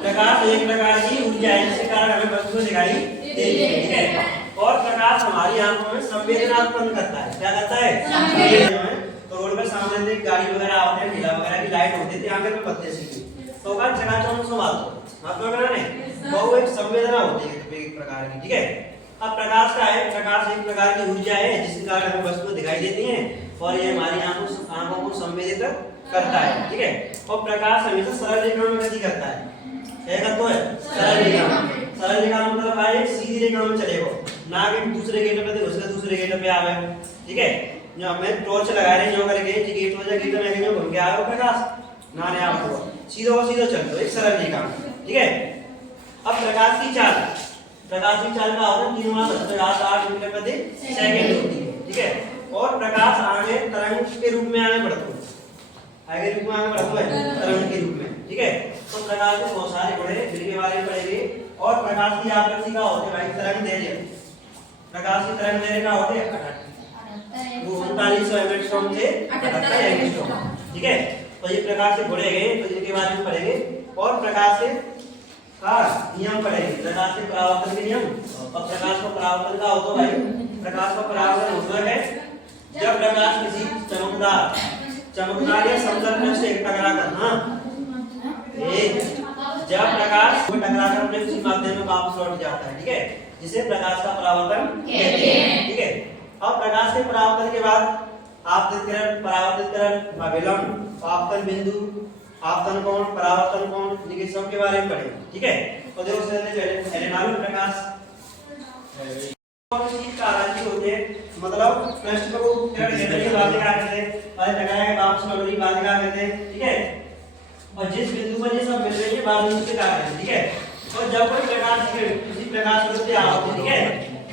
प्रकाश एक प्रकार की ऊर्जा है जिसके कारण हमें वस्तु दिखाई देती है, ठीक है। और प्रकाश हमारी आंखों में संवेदना उत्पन्न करता है। क्या करता है? संवेदना। तो रोड पे सामने से गाड़ी वगैरह आते हैं, नीला वगैरह की लाइट होती है, आंखें में पत्ते सी तो का चकाचौंध मतलब वो एक संवेदना होती है एक प्रकार की, ठीक है। अब प्रकाश का है, प्रकाश एक प्रकार की ऊर्जा है जिसके कारण हमें वस्तु दिखाई देती हैं और ये हमारी आंखों को संवेदित करता है, ठीक है। और प्रकाश हमेशा सरल रेखा में गति करता है। क्या तो है? सरल रेखा में। सरल रेखा मतलब है सीधी रेखा में चलेगा, ना कि दूसरे गेट पे उसके दूसरे गेट पे आवे, ठीक है। जो हमें टॉर्च लगा रहे हैं जो करके गेट हो जाए, गेट में जो घूम के आवे प्रकाश ना ने आप सीधो सीधो चल दो एक सरल रेखा में, ठीक है। अब प्रकाश की चाल, प्रकाश की चाल का होता है 3.8 मीटर प्रति सेकंड होती है, ठीक है। और प्रकाश आगे तरंग के रूप में आगे बढ़ता है, आगे रूप में आगे बढ़ता है तरंग के रूप में, ठीक है। तो प्रकाश के बहुत सारे गुण हैं जिनके बारे में पढ़ेंगे। और प्रकाश की आवृत्ति का होता है भाई तरंग दैर्घ्य, प्रकाश की तरंग दैर्घ्य का होता है 3900 एंगस्ट्रॉम से 78 एंगस्ट्रॉम, ठीक है। तो ये प्रकाश के गुण हैं तो इनके बारे में पढ़ेंगे। और प्रकाश से नियम पढ़ेंगे, प्रकाश के परावर्तन के नियम। और प्रकाश का परावर्तन का होता है भाई, प्रकाश का परावर्तन होता है जब प्रकाश किसी चमकदार या समतल पृष्ठ से टकरा कर जब प्रकाश को टकराकर अपने किसी माध्यम में वापस लौट जाता है, ठीक है, जिसे प्रकाश का परावर्तन कहते हैं, ठीक है। अब प्रकाश के परावर्तन के बाद आपतित किरण, परावर्तित किरण, अभिलंब, आपतन बिंदु, आपतन कोण, परावर्तन कोण, इनके सब के बारे में पढ़ेंगे, ठीक है। तो देखो सबसे मालूम प्रकाश कौन चीज का आधार होती है, मतलब पृष्ठ को किरण घेरने के बाद क्या करते हैं, और लगाया वापस लौटने के बाद क्या करते हैं, ठीक है। और जिस बिंदु पर ये सब मिल रही है बाद बिंदु पे क्या करें, ठीक है। और जब कोई प्रकाश किसी प्रकाश वृत्ति आ रही है, ठीक है,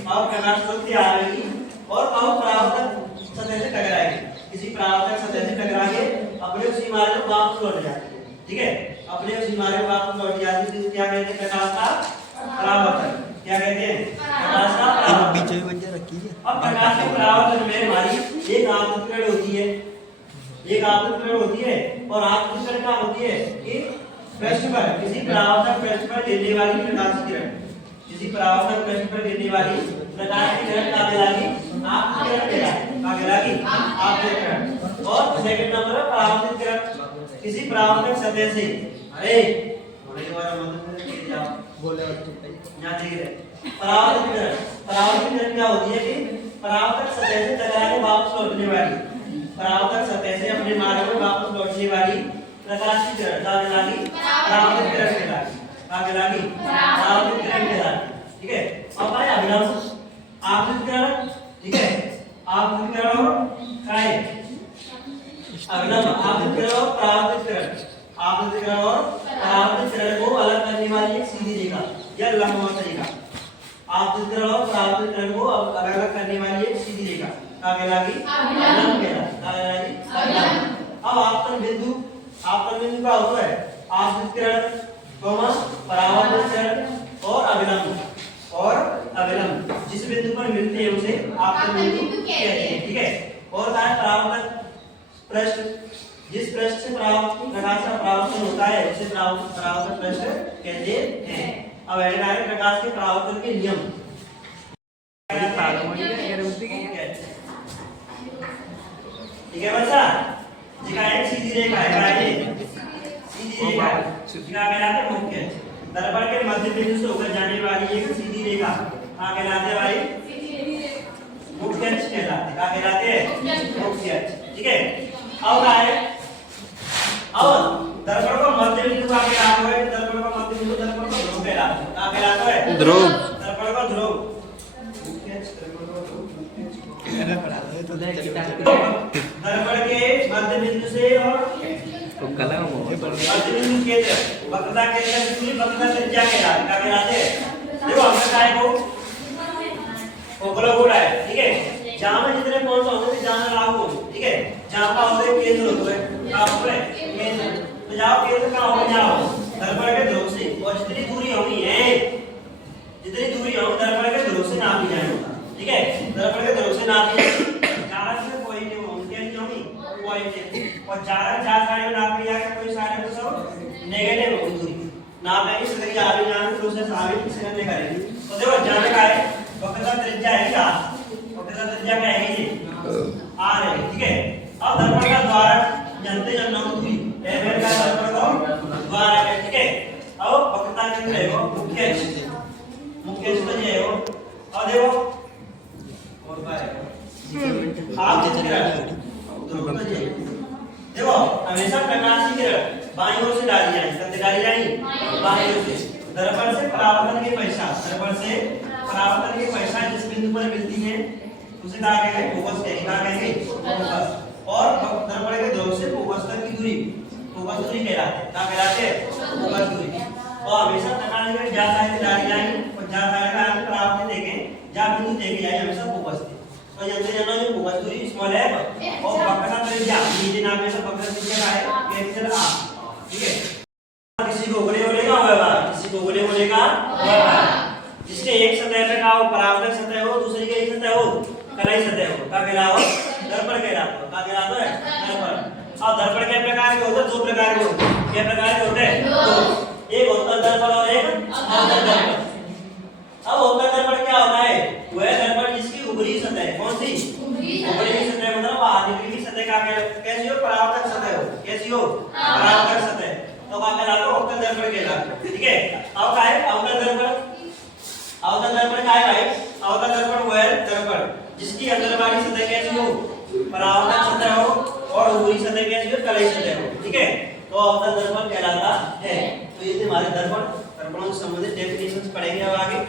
और प्रकाश वृत्ति आ रही और परावर्तक सतह से टकराएगी, किसी परावर्तक सतह से टकरा के अपने उसी मार्ग में वापस लौट जाती है, ठीक है, अपने उसी मार्ग में वापस लौट जाती है। क्या कहते हैं? प्रकाश का परावर्तन। क्या कहते हैं? प्रकाश का परावर्तन। अब प्रकाश के परावर्तन में हमारी एक आपतित किरण होती है, एक आपतित किरण होती है। और आपतित किरण क्या होती है कि पृष्ठ पर किसी परावर्तक पृष्ठ पर गिरने वाली प्रकाश की किरण, किसी परावर्तक पृष्ठ पर गिरने वाली प्रकाश की किरण का कहलाएगी आपतित किरण, क्या कहलाएगी? आपतित किरण। और सेकंड नंबर है परावर्तित किरण, किसी परावर्तक सतह से अरे थोड़ी बार मदद में जाओ बोले यहां देख रहे परावर्तित किरण। परावर्तित किरण क्या होती है कि परावर्तक सतह से टकरा के वापस लौटने वाली, परावर्तक सतह से अपने मार्ग में वापस लौटने वाली प्रकाश की किरण का कहलाएगी परावर्तित किरण कहलाएगी, क्या कहलाएगी? परावर्तित किरण कहलाएगी, ठीक है। अब भाई अभिलंब, आपतित किरण, ठीक है, आपतित किरण और काय अभिलंब, आपतित किरण और परावर्तित किरण, आपतित किरण और परावर्तित किरण को अलग करने वाली एक सीधी रेखा या लंबवत रेखा, आपतित किरण और परावर्तित किरण को अलग अलग करने वाली एक सीधी रेखा क्या कहलाएगी? अभिलंब कहलाएगी, अभिलंब। अब आपतन बिंदु, आपतन बिंदु का होता है आपतित किरण, परावर्तित किरण और अभिलंब, और अभिलंब जिस बिंदु पर मिलते हैं उसे आपतन बिंदु कहते हैं, ठीक है। और क्या है? परावर्तक पृष्ठ, जिस पृष्ठ से प्रकाश का परावर्तन होता है उसे परावर्तक पृष्ठ कहते हैं। अब है प्रकाश के परावर्तन के नियम। ठीक है बच्चा, जिसका एक सीधी रेखा है, सीधी रेखा क्या कहलाते हैं? मुख्य दर्पण के मध्य बिंदु से होकर जाने वाली एक सीधी रेखा क्या कहलाते हैं भाई? मुख्य अक्ष कहलाते हैं, क्या कहलाते हैं? मुख्य अक्ष, ठीक है। अब क्या है? अब दर्पण का मध्य बिंदु क्या कहलाता है? दर्पण का मध्य बिंदु दर्पण का ध्रुव कहलाता है, क्या कहलाता है? ध्रुव, दर्पण का ध्रुव, मुख्य अक्ष दर्पण का ध्रुव, दर्पण के मध्य बिंदु से और मध्य बिंदु केंद्र वक्रता केंद्र से वक्रता त्रिज्या कहलाते हैं। देखो हमने काय को गोला है, ठीक है, जहां में जितने पॉइंट्स होंगे जहां लागू होंगे, ठीक है, जहां का होता है केंद्र होता है, क्या होता है? केंद्र। तो जाओ केंद्र कहां होगा? जाओ दर्पण के ध्रुव से, और जितनी दूरी होगी है, जितनी दूरी होगी दर्पण के ध्रुव से नापी जाएगी, ठीक है, दर्पण के ध्रुव से नापी और ज्यादा साइड में नाप लिया कोई साइड में सब नेगेटिव होगी दूरी, नापेंगे सतह की आगे जाने तो उसे साबित किसी ने करेगी। तो देखो जाने का है वक्रता त्रिज्या है क्या, वक्रता त्रिज्या क्या है ये r है, ठीक है। अब दर्पण का द्वार जानते हैं हम दूरी एबेल का दर्पण का द्वार है, ठीक है। अब वक्रता केंद्र है वो मुख्य अक्ष, मुख्य अक्ष तो ये है वो। अब देखो और क्या है आप देखो हमेशा प्रकाश की किरण बाईं ओर से डाली जाए, कब डाली जाएगी बाईं ओर से। दर्पण से परावर्तन के पश्चात, दर्पण से परावर्तन के पश्चात जिस बिंदु पर मिलती है उसे क्या कहेंगे फोकस कहेंगे, फोकस। और दर्पण के ध्रुव से फोकस तक की दूरी फोकस दूरी कहलाते हैं, क्या कहलाते हैं फोकस दूरी। और हमेशा प्रकाश की किरण जहां साइड से डाली जाएगी और जहां साइड का परावर्तन देखें जहां बिंदु देखे जाए हमेशा फोकस थे। तो जल्दी जानो जो फोकस दूरी स्मॉल है और वक्रता त्रिज्या नीचे नाम में सब वक्रता त्रिज्या का है कैपिटल r, ठीक है। किसी को उगले बोलेगा होगा, किसी को उगले बोलेगा होगा। जिसके एक सतह पे का परावर्तक सतह हो, दूसरी के एक सतह हो कलाई सतह हो, क्या कहलाओ दर्पण कहलाता है, क्या कहलाता है दर्पण। और दर्पण के प्रकार के होते हैं, दो प्रकार के होते हैं। क्या प्रकार के होते हैं दो, एक उत्तल दर्पण और एक अवतल दर्पण। अब उत्तल दर्पण क्या होता है, वह दर्पण जिसकी ऊपरी सतह, कौन सी ऊपरी सतह, मतलब आगे की सतह का कैसी हो परावर्तक सतह हो, कैसी हो परावर्तक सतह, तो क्या कहलाता है उत्तल दर्पण कहलाता है, ठीक है। अब क्या है अवतल दर्पण, अवतल दर्पण क्या है भाई, अवतल दर्पण वह दर्पण जिसकी अंदर वाली सतह कैसी हो परावर्तक सतह हो और ऊपरी सतह कैसी हो कलाई सतह हो, ठीक है। तो अवतल दर्पण कहलाता है। तो ये थे हमारे दर्पण, दर्पणों से संबंधित डेफिनेशंस पढ़ेंगे अब आगे।